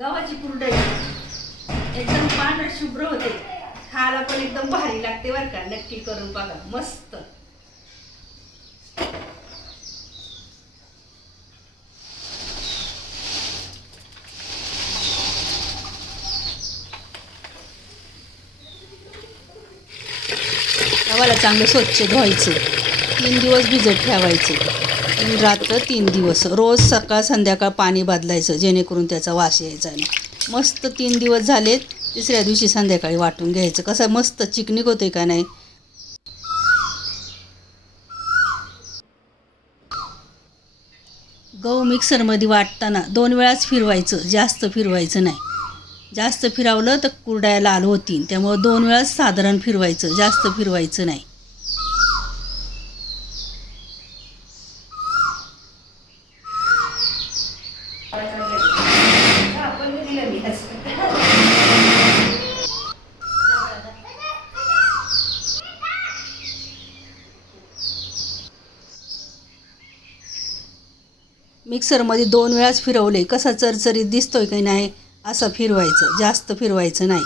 गव्हाची कुरडई एकदम पांढर शुभ्र होते, खायला पण एकदम भारी लागते बरं का. नक्की करून बघा, मस्त. गव्हाला चांगलं स्वच्छ धुवायचं, 3 दिवस भिजत ठेवायचं. रात्र 3 दिवस रोज सकाळ संध्याकाळ पाणी बदलायचं, जेणेकरून त्याचा वास यायचा नाही. मस्त 3 दिवस झालेत. तिसऱ्या दिवशी संध्याकाळी वाटून घ्यायचं. कसं मस्त चिकनिक होते का नाही. गहू मिक्सरमध्ये वाटताना 2 वेळाच फिरवायचं, जास्त फिरवायचं नाही. जास्त फिरवलं तर कुरडया लाल होतील, त्यामुळे 2 वेळाच साधारण फिरवायचं, जास्त फिरवायचं नाही. मिक्सरमध्ये 2 वेळाच फिरवले, कसा चरचरीत दिसतोय की नाही असं फिरवायचं, जास्त फिरवायचं नाही.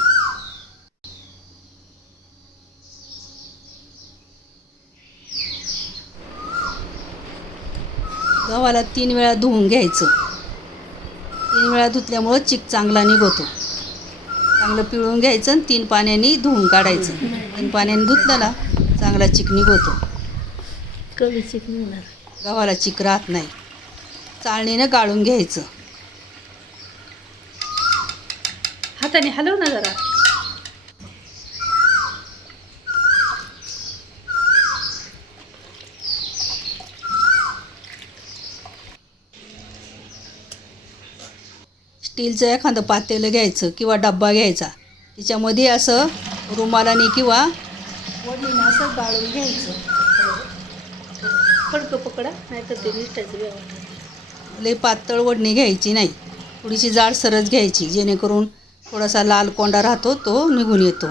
गव्हाला 3 वेळा धुवून घ्यायचं. 3 वेळा धुतल्यामुळं चिक चांगला निघतो. चांगलं पिळून घ्यायचं आणि 3 पाण्याने धुवून काढायचं. 3 पाण्याने धुतलं ना चांगला चिक निघतो. कमी चिक निघणार, गव्हाला चिक राहत नाही. चाळणीनं गाळून घ्यायचं. हाताने हलव ना जरा. स्टीलचं एखादं पातेलं घ्यायचं किंवा डब्बा घ्यायचा. त्याच्यामध्ये असं रुमालाने किंवा वडीने असं गाळून घ्यायचं. फडकं पकडा, नाही तर ते मिष्टाचं व्यवहार. लई पातळ वडणी घ्यायची नाही, थोडीशी जाड सरच घ्यायची, जेणेकरून थोडासा लाल कोंडा राहतो तो निघून येतो.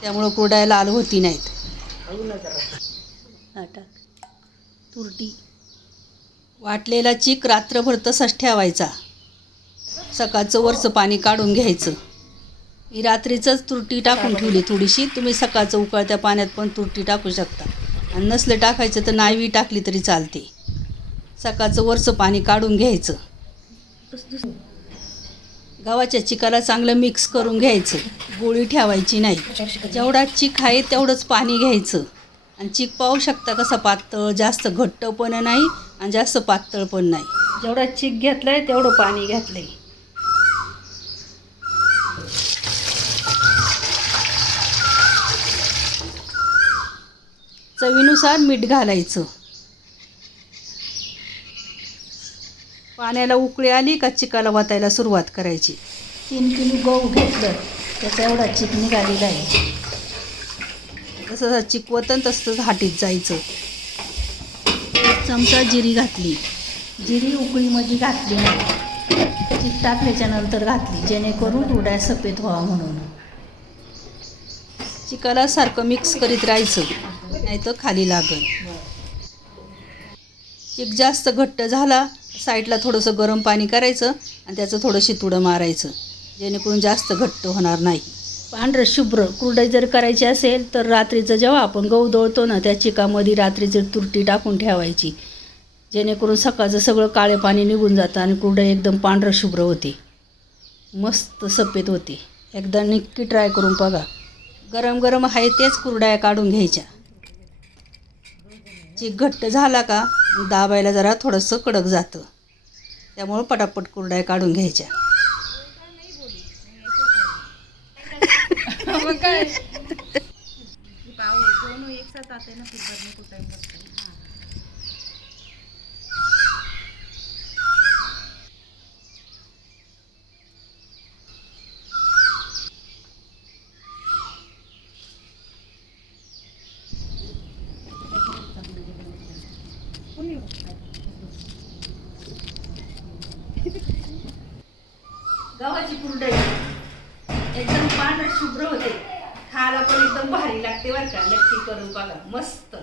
त्यामुळं कुरडया लाल होती नाहीत. हा टाक. तुरटी वाटलेला चिक रात्रभर तसाच ठेवायचा. सकाळचं वरचं पाणी काढून घ्यायचं. मी रात्रीचंच तुरटी टाकून ठेवली थोडीशी. तुम्ही सकाळचं उकळत्या पाण्यात पण तुरटी टाकू शकता, आणि नसलं टाकायचं तर नायवी टाकली तरी चालते. सकाळचं वरचं पाणी काढून घ्यायचं. गव्हाच्या चिकाला चांगलं मिक्स करून घ्यायचं. गोळी ठेवायची नाही. जेवढा चिक आहे तेवढंच पाणी घ्यायचं. आणि चिक पाहू शकता कसा पातळ, जास्त घट्ट पण नाही आणि जास्त पातळ पण नाही. जेवढा चिक घेतलाय तेवढं पाणी घातलंय. चवीनुसार मीठ घालायचं. पाण्याला उकळी आली का चिकाला वतायला सुरुवात करायची. 3 किलो गहू घेतलं, त्याचा एवढा चिक निघालेला आहे. जसं चिक वतन तसंच हाटीत जायचं. 1 चमचा जिरी घातली. जिरी उकळीमध्ये घातली नाही, चिक टाकल्याच्या नंतर घातली, जेणेकरून कुरडया सफेद व्हावा म्हणून. चिकाला सारखं मिक्स करीत राहायचं, नाही तर खाली लागल. चिक जास्त घट्ट झाला, साईडला थोडंसं गरम पाणी करायचं आणि त्याचं थोडं शितुडं मारायचं, जेणेकरून जास्त घट्ट होणार नाही. पांढरं शुभ्र कुरडई जर करायची असेल तर रात्रीचं जेव्हा आपण गहू दळतो ना त्या चिकामध्ये रात्रीचं तुरटी टाकून ठेवायची, जेणेकरून सकाळचं सगळं काळे पाणी निघून जातं आणि कुरडई एकदम पांढरं शुभ्र होते, मस्त सफेद होते. एकदा नक्की ट्राय करून बघा. गरम गरम आहे तेच कुरडया काढून घ्यायच्या. चिक घट्ट झाला का दाबायला जरा थोडंसं कडक जातं, त्यामुळं पटापट कुरडया काढून घ्यायच्या. गव्हाची कुरडई एकदम पांढर शुभ्र होते, खायला पण एकदम भारी लागते बरं का. नक्की करून बघा, मस्त.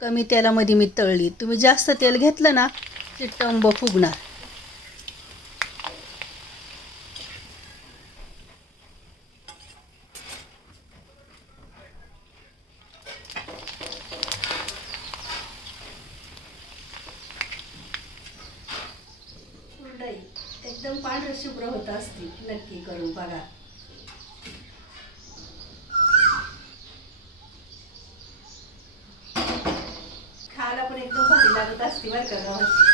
कमी तेलामध्ये मी तळली. तुम्ही जास्त तेल घेतलं ना की टंब फुगणार. एकदम पांढरं शुभ्र होत असते. नक्की करून बघा. खायला पण एकदम भारी लागत असते बरं का गव्हाची.